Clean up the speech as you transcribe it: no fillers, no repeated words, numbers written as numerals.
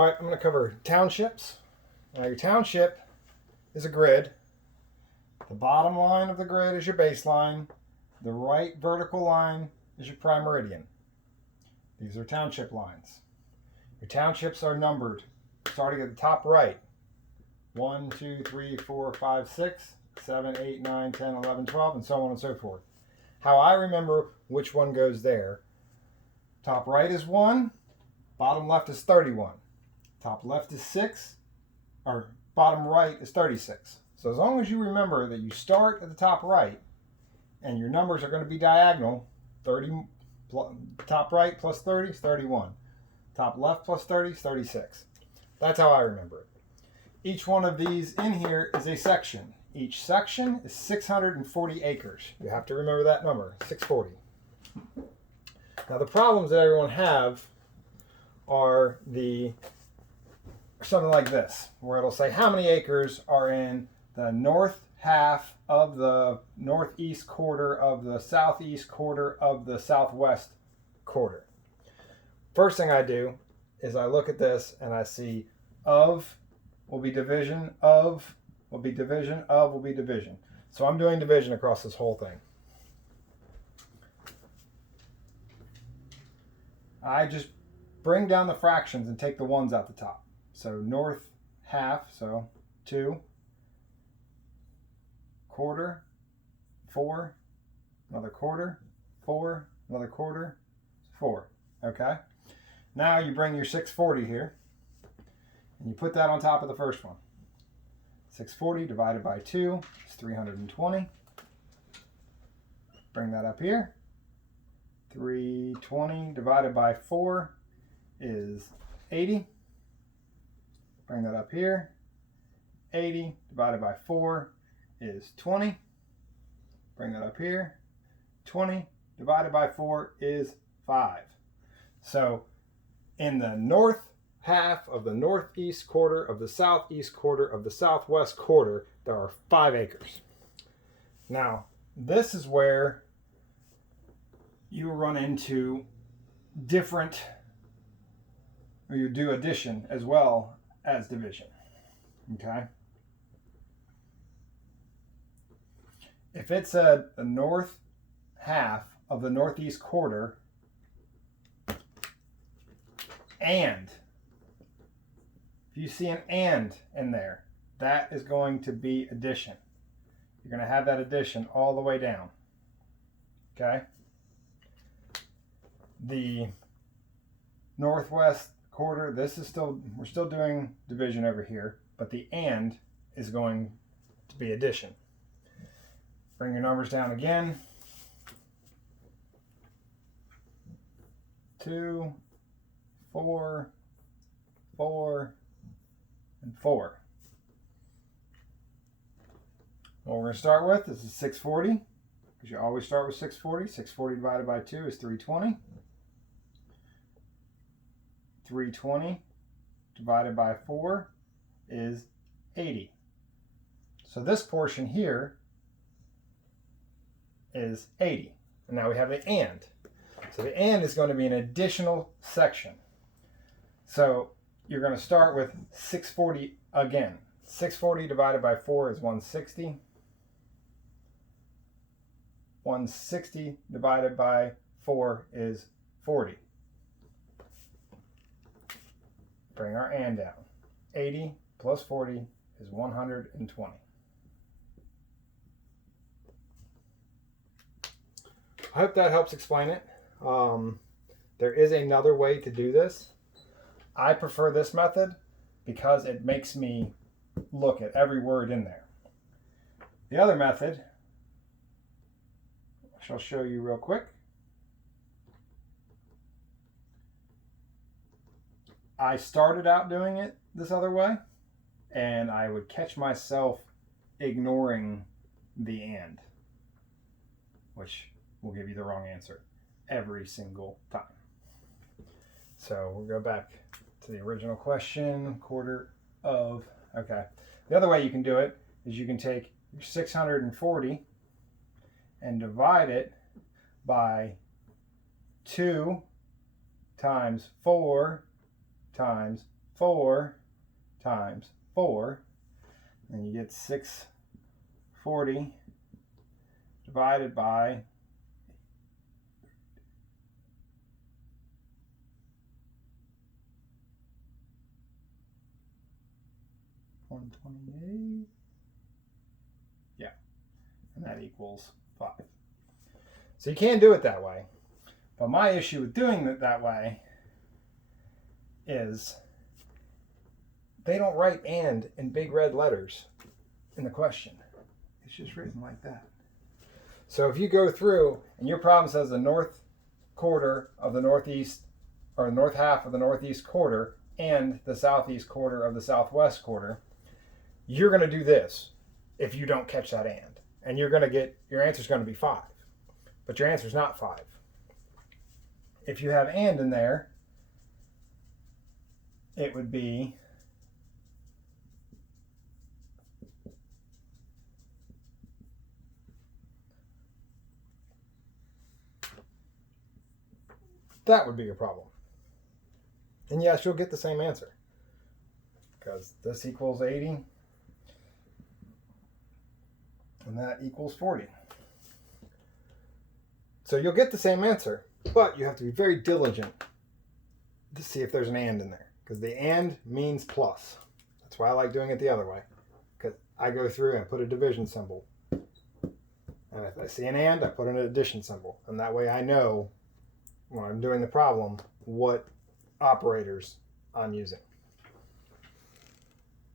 All right, I'm going to cover townships. Now your township is a grid. The bottom line of the grid is your baseline. The right vertical line is your prime meridian. These are township lines. Your townships are numbered starting at the top right. 1, 2, 3, 4, 5, 6, 7, 8, 9, 10, 11, 12, and so on and so forth. How I remember which one goes there. Top right is 1, bottom left is 31. Top left is 6, or bottom right is 36. So as long as you remember that you start at the top right and your numbers are going to be diagonal, 30, top right plus 30 is 31. Top left plus 30 is 36. That's how I remember it. Each one of these in here is a section. Each section is 640 acres. You have to remember that number, 640. Now the problems that everyone have are something like this, where it'll say how many acres are in the north half of the northeast quarter of the southeast quarter of the southwest quarter. First thing I do is I look at this and I see of will be division, of will be division, of will be division. So I'm doing division across this whole thing. I just bring down the fractions and take the ones out the top. So north half, so 2, quarter, 4, another quarter, 4, another quarter, 4. Okay? Now you bring your 640 here, and you put that on top of the first one. 640 divided by 2 is 320. Bring that up here. 320 divided by 4 is 80. Bring that up here. 80 divided by 4 is 20. Bring that up here. 20 divided by 4 is 5. So in the north half of the northeast quarter of the southeast quarter of the southwest quarter, there are 5 acres. Now, this is where you run into different, or you do addition as well as division. Okay? If it's the north half of the northeast quarter, and if you see an and in there, that is going to be addition. You're going to have that addition all the way down. Okay? The northwest quarter, we're still doing division over here, but the and is going to be addition. Bring your numbers down again. 2, 4, 4, and 4. What we're going to start with is 640, because you always start with 640. 640 divided by 2 is 320. 320 divided by 4 is 80. So this portion here is 80. And now we have the and. So the and is going to be an additional section. So you're going to start with 640 again. 640 divided by 4 is 160. 160 divided by 4 is 40. Bring our and down. 80 plus 40 is 120. I hope that helps explain it. There is another way to do this. I prefer this method because it makes me look at every word in there. The other method, which I'll show you real quick. I started out doing it this other way, and I would catch myself ignoring the and, which will give you the wrong answer every single time. So we'll go back to the original question, quarter of, okay. The other way you can do it is you can take your 640 and divide it by 2 times 4 times 4 times 4, and you get 640 divided by 128. Yeah, and that equals 5. So you can do it that way. But my issue with doing it that way is they don't write "and" in big red letters in the question. It's just written like that. So if you go through and your problem says the north quarter of the northeast, or the north half of the northeast quarter, and the southeast quarter of the southwest quarter, you're going to do this if you don't catch that and you're going to get, your answer is going to be 5, but your answer is not 5. If you have "and" in there, it would be that would be your problem. And yes, you'll get the same answer because this equals 80 and that equals 40. So you'll get the same answer, but you have to be very diligent to see if there's an "and" in there, because the "and" means plus. That's why I like doing it the other way, because I go through and put a division symbol, and if I see an "and," I put an addition symbol, and that way I know when I'm doing the problem what operators I'm using.